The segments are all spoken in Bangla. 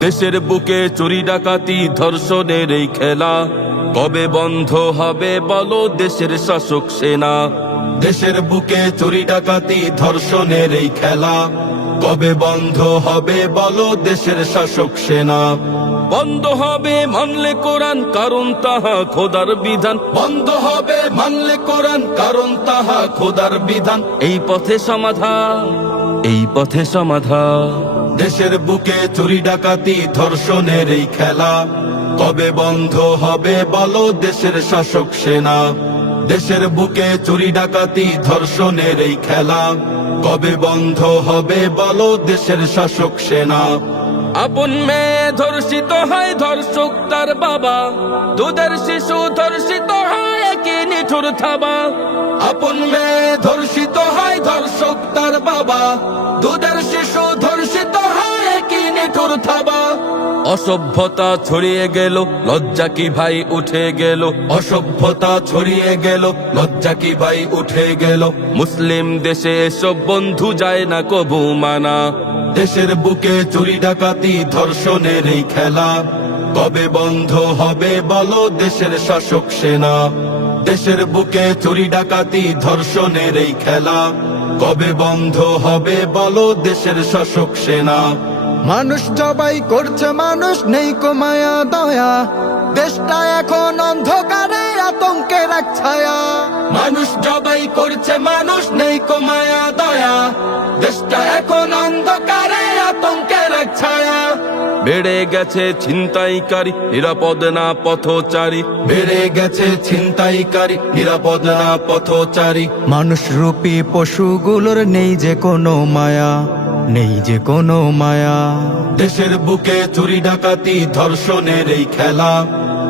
দেশের বুকে চুরি ডাকাতি, ধর্ষণের এই খেলা। কবে বন্ধ হবে বলো দেশের শাসক সেনা। দেশের বুকে চুরি ডাকাতি, ধর্ষণের এই খেলা। কবে বন্ধ হবে বলো দেশের শাসক সেনা। বন্ধ হবে মানলে কোরআন, কারণ তাহা খোদার বিধান। বন্ধ হবে মানলে কোরআন, কারণ তাহা খোদার বিধান। এই পথে সমাধান, এই পথে সমাধান। দেশের বুকে চুরি ডাকাতি, ধর্ষণের এই খেলা। কবে বন্ধ হবে বলো দেশের শাসক সেনা। দেশের বুকে চুরি ডাকাতি, ধর্ষণের এই খেলা। কবে বন্ধ হবে বলো দেশের শাসক সেনা। আপন মেয়ে ধর্ষিত হয়, ধর্ষক তার বাবা। দুধের শিশু ধর্ষিত হয় কি নিঠুর থাবা। আপন মেয়ে ধর্ষিত হয়, ধর্ষক তার বাবা। দুধের শিশু নিঠুর থাবা। অসভ্যতা ছড়িয়ে গেল লজ্জা কি ভাই উঠে গেল? অসভ্যতা ছড়িয়ে গেল লজ্জা কি ভাই উঠে গেল? মুসলিম দেশে এসব বন্ধু যায় না কবু মানা। দেশের বুকে চুরি ডাকাতি ধর্ষণের এই খেলা। কবে বন্ধ হবে বলো দেশের শাসক সেনা? দেশের বুকে চুরি ডাকাতি ধর্ষণের এই খেলা। কবে বন্ধ হবে বলো দেশের শাসক সেনা? মানুষ জবাই করছে মানুষ নেই কমায়া দয়া। দেশটা এখন অন্ধকারে আতঙ্কের এক ছায়া। মানুষ জবাই করছে মানুষ নেই কমায়া দয়া। দেশটা এখন অন্ধকারে আতঙ্কের এক ছায়া। বেড়ে গেছে ছিনতাইকারী নিরাপদ না পথচারী। বেড়ে গেছে ছিনতাইকারী নিরাপদ না পথচারী। মানুষ রূপী পশুগুলোর নেই যে কোনো মায়া। নেই যে কোনো মায়া। দেশের বুকে চুরি ডাকাতি ধর্ষণের এই খেলা।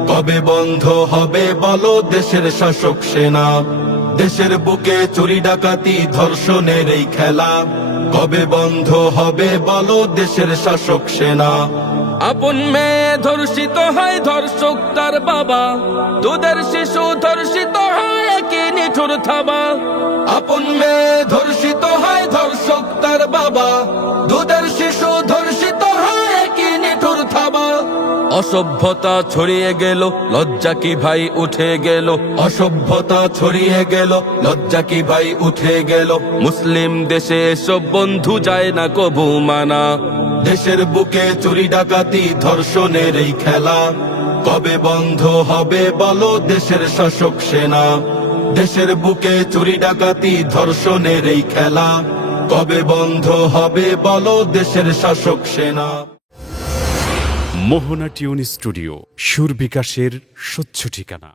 কবে বন্ধ হবে বলো দেশের শাসক সেনা। দেশের বুকে চুরি ডাকাতি ধর্ষণের এই খেলা। কবে বন্ধ হবে বলো দেশের শাসক সেনা। আপন মেয়ে ধর্ষিত হয় ধর্ষক তার বাবা। দুধের শিশু ধর্ষিত হয় কি নিঠুর থাবা। আপন মেয়ে ধর্ষিত অসভ্যতা ছড়িয়ে গেল, লজ্জা কি ভাই উঠে গেল? অসভ্যতা ছড়িয়ে গেল, লজ্জা কি ভাই উঠে গেল? মুসলিম দেশে এসব বন্ধু যায় না কবু মানা। দেশের বুকে চুরি ডাকাতি, ধর্ষণের এই খেলা। কবে বন্ধ হবে বলো দেশের শাসক সেনা? দেশের বুকে চুরি ডাকাতি, ধর্ষণের এই খেলা। কবে বন্ধ হবে বলো দেশের শাসক সেনা? মোহনা টিউন স্টুডিও সুর বিকাশের স্বচ্ছ ঠিকানা।